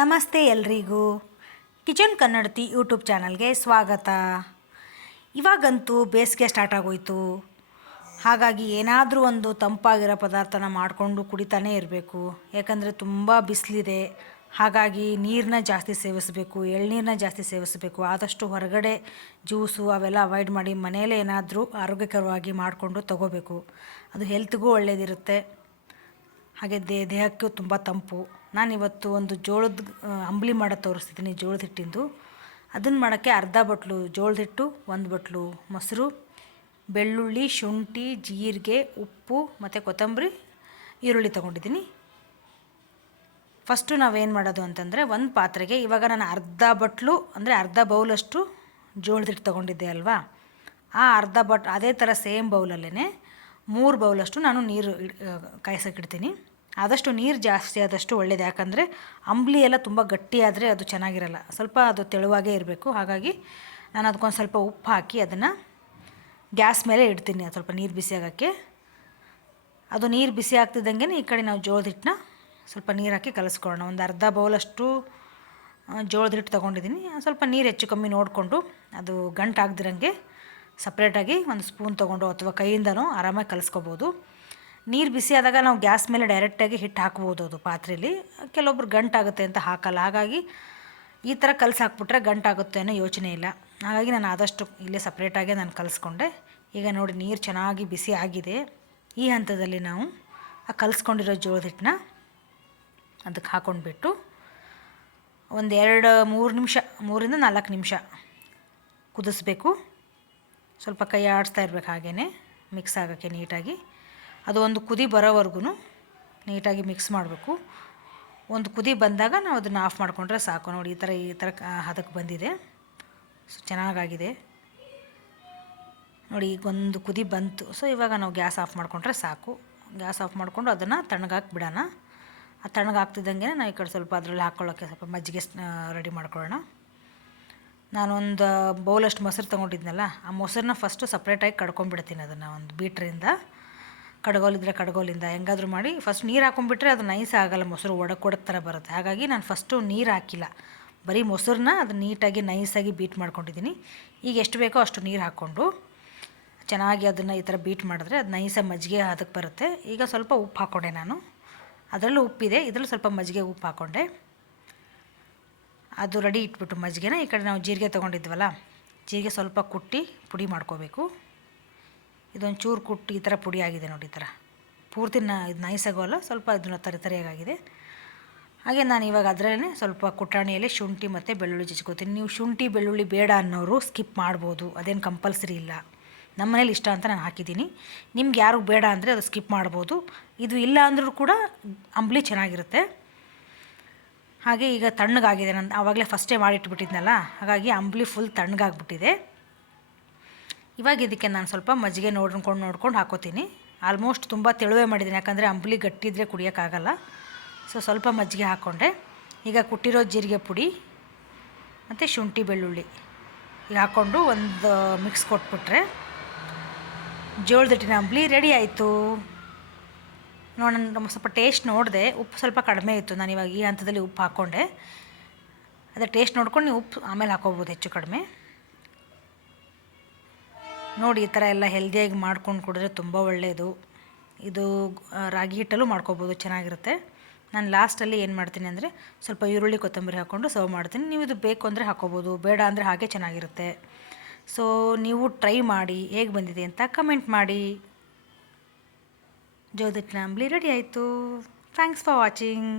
ನಮಸ್ತೆ ಎಲ್ರಿಗೂ ಕಿಚನ್ ಕನ್ನಡತಿ ಯೂಟ್ಯೂಬ್ ಚಾನಲ್ಗೆ ಸ್ವಾಗತ. ಇವಾಗಂತೂ ಬೇಸಿಗೆ ಸ್ಟಾರ್ಟ್ ಆಗೋಯ್ತು. ಹಾಗಾಗಿ ಏನಾದರೂ ಒಂದು ತಂಪಾಗಿರೋ ಪದಾರ್ಥನ ಮಾಡಿಕೊಂಡು ಕುಡಿತಾನೇ ಇರಬೇಕು. ಯಾಕಂದರೆ ತುಂಬ ಬಿಸಿಲಿದೆ. ಹಾಗಾಗಿ ನೀರನ್ನ ಜಾಸ್ತಿ ಸೇವಿಸಬೇಕು, ಎಳ್ನೀರನ್ನ ಜಾಸ್ತಿ ಸೇವಿಸಬೇಕು. ಆದಷ್ಟು ಹೊರಗಡೆ ಜ್ಯೂಸು ಅವೆಲ್ಲ ಅವಾಯ್ಡ್ ಮಾಡಿ ಮನೆಯಲ್ಲೇ ಏನಾದರೂ ಆರೋಗ್ಯಕರವಾಗಿ ಮಾಡಿಕೊಂಡು ತಗೋಬೇಕು. ಅದು ಹೆಲ್ತ್ಗೂ ಒಳ್ಳೆಯದಿರುತ್ತೆ, ಹಾಗೆ ದೇಹಕ್ಕೂ ತುಂಬ ತಂಪು. ನಾನಿವತ್ತು ಒಂದು ಜೋಳದ ಅಂಬಲಿ ಮಾಡೋದು ತೋರಿಸ್ತಿದ್ದೀನಿ, ಜೋಳದ ಹಿಟ್ಟಿಂದು. ಅದನ್ನು ಮಾಡೋಕ್ಕೆ ಅರ್ಧ ಬಟ್ಲು ಜೋಳದ ಹಿಟ್ಟು, 1 ಬಟ್ಲು ಮೊಸರು, ಬೆಳ್ಳುಳ್ಳಿ, ಶುಂಠಿ, ಜೀರಿಗೆ, ಉಪ್ಪು ಮತ್ತು ಕೊತ್ತಂಬರಿ, ಈರುಳ್ಳಿ ತೊಗೊಂಡಿದ್ದೀನಿ. ಫಸ್ಟು ನಾವೇನು ಮಾಡೋದು ಅಂತಂದರೆ, ಒಂದು ಪಾತ್ರೆಗೆ ಇವಾಗ ನಾನು ಅರ್ಧ ಬಟ್ಲು ಅಂದರೆ ಅರ್ಧ ಬೌಲಷ್ಟು ಜೋಳದ ಹಿಟ್ಟು ತೊಗೊಂಡಿದ್ದೆ ಅಲ್ವಾ, ಆ ಅದೇ ಥರ ಸೇಮ್ ಬೌಲಲ್ಲೇ 3 ಬೌಲಷ್ಟು ನಾನು ನೀರು ಕಾಯಿಸೋಕ್ಕಿಡ್ತೀನಿ. ಆದಷ್ಟು ನೀರು ಜಾಸ್ತಿ ಆದಷ್ಟು ಒಳ್ಳೆಯದು. ಯಾಕಂದರೆ ಅಂಬಲಿ ಎಲ್ಲ ತುಂಬ ಗಟ್ಟಿ ಆದರೆ ಅದು ಚೆನ್ನಾಗಿರಲ್ಲ, ಸ್ವಲ್ಪ ಅದು ತೆಳುವಾಗೇ ಇರಬೇಕು. ಹಾಗಾಗಿ ನಾನು ಅದಕ್ಕೊಂದು ಸ್ವಲ್ಪ ಉಪ್ಪು ಹಾಕಿ ಅದನ್ನು ಗ್ಯಾಸ್ ಮೇಲೆ ಇಡ್ತೀನಿ, ಅದು ಸ್ವಲ್ಪ ನೀರು ಬಿಸಿ ಆಗೋಕ್ಕೆ. ಅದು ನೀರು ಬಿಸಿ ಆಗ್ತಿದ್ದಂಗೆ ಈ ಕಡೆ ನಾವು ಜೋಳದ ಹಿಟ್ಟನ್ನ ಸ್ವಲ್ಪ ನೀರು ಹಾಕಿ ಕಲಿಸ್ಕೊಳ್ಳೋಣ. ಒಂದು ಅರ್ಧ ಬೌಲಷ್ಟು ಜೋಳದ ಹಿಟ್ಟು ತೊಗೊಂಡಿದ್ದೀನಿ. ಸ್ವಲ್ಪ ನೀರು ಹೆಚ್ಚು ಕಮ್ಮಿ ನೋಡಿಕೊಂಡು ಅದು ಗಂಟಾಗ್ದಿರಂಗೆ ಸಪ್ರೇಟಾಗಿ ಒಂದು ಸ್ಪೂನ್ ತೊಗೊಂಡು ಅಥವಾ ಕೈಯಿಂದನೂ ಆರಾಮಾಗಿ ಕಲಿಸ್ಕೋಬೋದು. ನೀರು ಬಿಸಿ ಆದಾಗ ನಾವು ಗ್ಯಾಸ್ ಮೇಲೆ ಡೈರೆಕ್ಟಾಗಿ ಹಿಟ್ಟು ಹಾಕ್ಬೋದು. ಅದು ಪಾತ್ರೆಯಲ್ಲಿ ಕೆಲವೊಬ್ರು ಗಂಟಾಗುತ್ತೆ ಅಂತ ಹಾಕಲ್ಲ. ಹಾಗಾಗಿ ಈ ಥರ ಕಲಸಿ ಹಾಕ್ಬಿಟ್ರೆ ಗಂಟಾಗುತ್ತೆ ಅನ್ನೋ ಯೋಚನೆ ಇಲ್ಲ. ಹಾಗಾಗಿ ನಾನು ಆದಷ್ಟು ಇಲ್ಲೇ ಸಪ್ರೇಟಾಗಿ ನಾನು ಕಲಿಸ್ಕೊಂಡೆ. ಈಗ ನೋಡಿ ನೀರು ಚೆನ್ನಾಗಿ ಬಿಸಿ ಆಗಿದೆ. ಈ ಹಂತದಲ್ಲಿ ನಾವು ಆ ಕಲಿಸ್ಕೊಂಡಿರೋ ಜೋಳದ ಹಿಟ್ಟನ್ನ ಅದಕ್ಕೆ ಹಾಕ್ಕೊಂಡ್ಬಿಟ್ಟು ಒಂದು 2-3 ನಿಮಿಷ, 3ರಿಂದ 4 ನಿಮಿಷ ಕುದಿಸ್ಬೇಕು. ಸ್ವಲ್ಪ ಕೈ ಆಡಿಸ್ತಾ ಇರಬೇಕು, ಹಾಗೇ ಮಿಕ್ಸ್ ಆಗೋಕ್ಕೆ ನೀಟಾಗಿ. ಅದು ಒಂದು ಕುದಿ ಬರೋವರೆಗೂ ನೀಟಾಗಿ ಮಿಕ್ಸ್ ಮಾಡಬೇಕು. ಒಂದು ಕುದಿ ಬಂದಾಗ ನಾವು ಅದನ್ನು ಆಫ್ ಮಾಡಿಕೊಂಡ್ರೆ ಸಾಕು. ನೋಡಿ ಈ ಥರ ಹದಕ್ಕೆ ಬಂದಿದೆ, ಚೆನ್ನಾಗಾಗಿದೆ ನೋಡಿ. ಈಗ ಒಂದು ಕುದಿ ಬಂತು. ಸೊ ಇವಾಗ ನಾವು ಗ್ಯಾಸ್ ಆಫ್ ಮಾಡಿಕೊಂಡ್ರೆ ಸಾಕು. ಗ್ಯಾಸ್ ಆಫ್ ಮಾಡಿಕೊಂಡು ಅದನ್ನು ತಣ್ಣಗಾಕಿ ಬಿಡೋಣ. ಆ ತಣ್ಣಗಾಗ್ತಿದ್ದಂಗೆ ನಾವು ಈ ಕಡೆ ಸ್ವಲ್ಪ ಅದರಲ್ಲಿ ಹಾಕ್ಕೊಳ್ಳೋಕ್ಕೆ ಸ್ವಲ್ಪ ಮಜ್ಜಿಗೆ ರೆಡಿ ಮಾಡ್ಕೊಳ್ಳೋಣ. ನಾನೊಂದು ಬೌಲಷ್ಟು ಮೊಸರು ತೊಗೊಂಡಿದ್ನಲ್ಲ, ಆ ಮೊಸರನ್ನ ಫಸ್ಟು ಸಪ್ರೇಟಾಗಿ ಕಡ್ಕೊಂಡ್ಬಿಡ್ತೀನಿ. ಅದನ್ನು ಒಂದು ಬೀಟ್ರಿಂದ, ಕಡ್ಗೋಲಿದ್ರೆ ಕಡ್ಗೋಲಿಂದ ಹೆಂಗಾದರೂ ಮಾಡಿ ಫಸ್ಟ್ ನೀರು ಹಾಕೊಂಡ್ಬಿಟ್ರೆ ಅದು ನೈಸ್ ಆಗೋಲ್ಲ, ಮೊಸರು ಒಡಕ್ ಥರ ಬರುತ್ತೆ. ಹಾಗಾಗಿ ನಾನು ಫಸ್ಟು ನೀರು ಹಾಕಿಲ್ಲ, ಬರೀ ಮೊಸರನ್ನ ಅದು ನೀಟಾಗಿ ನೈಸಾಗಿ ಬೀಟ್ ಮಾಡ್ಕೊಂಡಿದ್ದೀನಿ. ಈಗ ಎಷ್ಟು ಬೇಕೋ ಅಷ್ಟು ನೀರು ಹಾಕ್ಕೊಂಡು ಚೆನ್ನಾಗಿ ಅದನ್ನು ಈ ಥರ ಬೀಟ್ ಮಾಡಿದ್ರೆ ಅದು ನೈಸಾಗಿ ಮಜ್ಜಿಗೆ ಅದಕ್ಕೆ ಬರುತ್ತೆ. ಈಗ ಸ್ವಲ್ಪ ಉಪ್ಪು ಹಾಕ್ಕೊಂಡೆ ನಾನು, ಅದರಲ್ಲೂ ಉಪ್ಪಿದೆ, ಇದರಲ್ಲೂ ಸ್ವಲ್ಪ ಮಜ್ಜಿಗೆ ಉಪ್ಪು ಹಾಕ್ಕೊಂಡೆ. ಅದು ರೆಡಿ ಇಟ್ಬಿಟ್ಟು ಮಜ್ಜಿಗೆನ ಈ ಕಡೆ ನಾವು ಜೀರಿಗೆ ತೊಗೊಂಡಿದ್ವಲ್ಲ, ಜೀರಿಗೆ ಸ್ವಲ್ಪ ಕುಟ್ಟಿ ಪುಡಿ ಮಾಡ್ಕೋಬೇಕು. ಇದೊಂದು ಚೂರು ಕುಟ್ಟಿ ಈ ಥರ ಪುಡಿ ಆಗಿದೆ ನೋಡಿ. ಈ ಥರ ಪೂರ್ತಿ ಇದು ನೈಸಾಗೋಲ್ಲ, ಸ್ವಲ್ಪ ಇದನ್ನು ತರಿಯಾಗಿದೆ. ಹಾಗೆ ನಾನು ಇವಾಗ ಅದರಲ್ಲೇ ಸ್ವಲ್ಪ ಕುಟ್ಟಾಣಿಯಲ್ಲಿ ಶುಂಠಿ ಮತ್ತು ಬೆಳ್ಳುಳ್ಳಿ ಜಜ್ಕೋತೀನಿ. ನೀವು ಶುಂಠಿ ಬೆಳ್ಳುಳ್ಳಿ ಬೇಡ ಅನ್ನೋರು ಸ್ಕಿಪ್ ಮಾಡ್ಬೋದು, ಅದೇನು ಕಂಪಲ್ಸರಿ ಇಲ್ಲ. ನಮ್ಮ ಮನೇಲಿ ಇಷ್ಟ ಅಂತ ನಾನು ಹಾಕಿದ್ದೀನಿ. ನಿಮ್ಗೆ ಯಾರಿಗೂ ಬೇಡ ಅಂದರೆ ಅದು ಸ್ಕಿಪ್ ಮಾಡ್ಬೋದು. ಇದು ಇಲ್ಲ ಅಂದರೂ ಕೂಡ ಅಂಬಲಿ ಚೆನ್ನಾಗಿರುತ್ತೆ. ಹಾಗೆ ಈಗ ತಣ್ಣಗಾಗಿದೆ, ನಾನು ಆವಾಗಲೇ ಫಸ್ಟೇ ಮಾಡಿಟ್ಬಿಟ್ಟಿದ್ನಲ್ಲ, ಹಾಗಾಗಿ ಅಂಬಲಿ ಫುಲ್ ತಣ್ಣಗಾಗ್ಬಿಟ್ಟಿದೆ. ಇವಾಗ ಇದಕ್ಕೆ ನಾನು ಸ್ವಲ್ಪ ಮಜ್ಜಿಗೆ ನೋಡ್ಕೊಂಡು ಹಾಕೋತೀನಿ. ಆಲ್ಮೋಸ್ಟ್ ತುಂಬ ತೆಳುವೆ ಮಾಡಿದ್ದೀನಿ, ಯಾಕಂದರೆ ಅಂಬಲಿ ಗಟ್ಟಿದ್ರೆ ಕುಡಿಯೋಕ್ಕಾಗಲ್ಲ. ಸೊ ಸ್ವಲ್ಪ ಮಜ್ಜಿಗೆ ಹಾಕ್ಕೊಂಡೆ. ಈಗ ಕುಟ್ಟಿರೋ ಜೀರಿಗೆ ಪುಡಿ ಮತ್ತು ಶುಂಠಿ ಬೆಳ್ಳುಳ್ಳಿ ಈಗ ಹಾಕ್ಕೊಂಡು ಒಂದು ಮಿಕ್ಸ್ ಕೊಟ್ಬಿಟ್ರೆ ಜೋಳದ ಹಿಟ್ಟಿನ ಅಂಬಲಿ ರೆಡಿ ಆಯಿತು. ನಾನು ಸ್ವಲ್ಪ ಟೇಸ್ಟ್ ನೋಡಿದೆ, ಉಪ್ಪು ಸ್ವಲ್ಪ ಕಡಿಮೆ ಇತ್ತು. ನಾನು ಇವಾಗ ಈ ಹಂತದಲ್ಲಿ ಉಪ್ಪು ಹಾಕ್ಕೊಂಡೆ. ಅದೇ ಟೇಸ್ಟ್ ನೋಡ್ಕೊಂಡು ನೀವು ಉಪ್ಪು ಆಮೇಲೆ ಹಾಕೋಬೋದು, ಹೆಚ್ಚು ಕಡಿಮೆ ನೋಡಿ. ಈ ಥರ ಎಲ್ಲ ಹೆಲ್ದಿಯಾಗಿ ಮಾಡ್ಕೊಂಡು ಕುಡಿದ್ರೆ ತುಂಬ ಒಳ್ಳೆಯದು. ಇದು ರಾಗಿ ಹಿಟ್ಟಲ್ಲೂ ಮಾಡ್ಕೋಬೋದು, ಚೆನ್ನಾಗಿರುತ್ತೆ. ನಾನು ಲಾಸ್ಟಲ್ಲಿ ಏನು ಮಾಡ್ತೀನಿ ಅಂದರೆ ಸ್ವಲ್ಪ ಈರುಳ್ಳಿ ಕೊತ್ತಂಬರಿ ಹಾಕ್ಕೊಂಡು ಸರ್ವ್ ಮಾಡ್ತೀನಿ. ನೀವು ಇದು ಬೇಕು ಅಂದರೆ ಹಾಕ್ಕೋಬೋದು, ಬೇಡ ಅಂದರೆ ಹಾಗೆ ಚೆನ್ನಾಗಿರುತ್ತೆ. ಸೊ ನೀವು ಟ್ರೈ ಮಾಡಿ, ಹೇಗೆ ಬಂದಿದೆ ಅಂತ ಕಮೆಂಟ್ ಮಾಡಿ. ಜೋಳದ ಹಿಟ್ಟಿನ ಅಂಬಲಿ ರೆಡಿ ಆಯಿತು. Thanks for watching.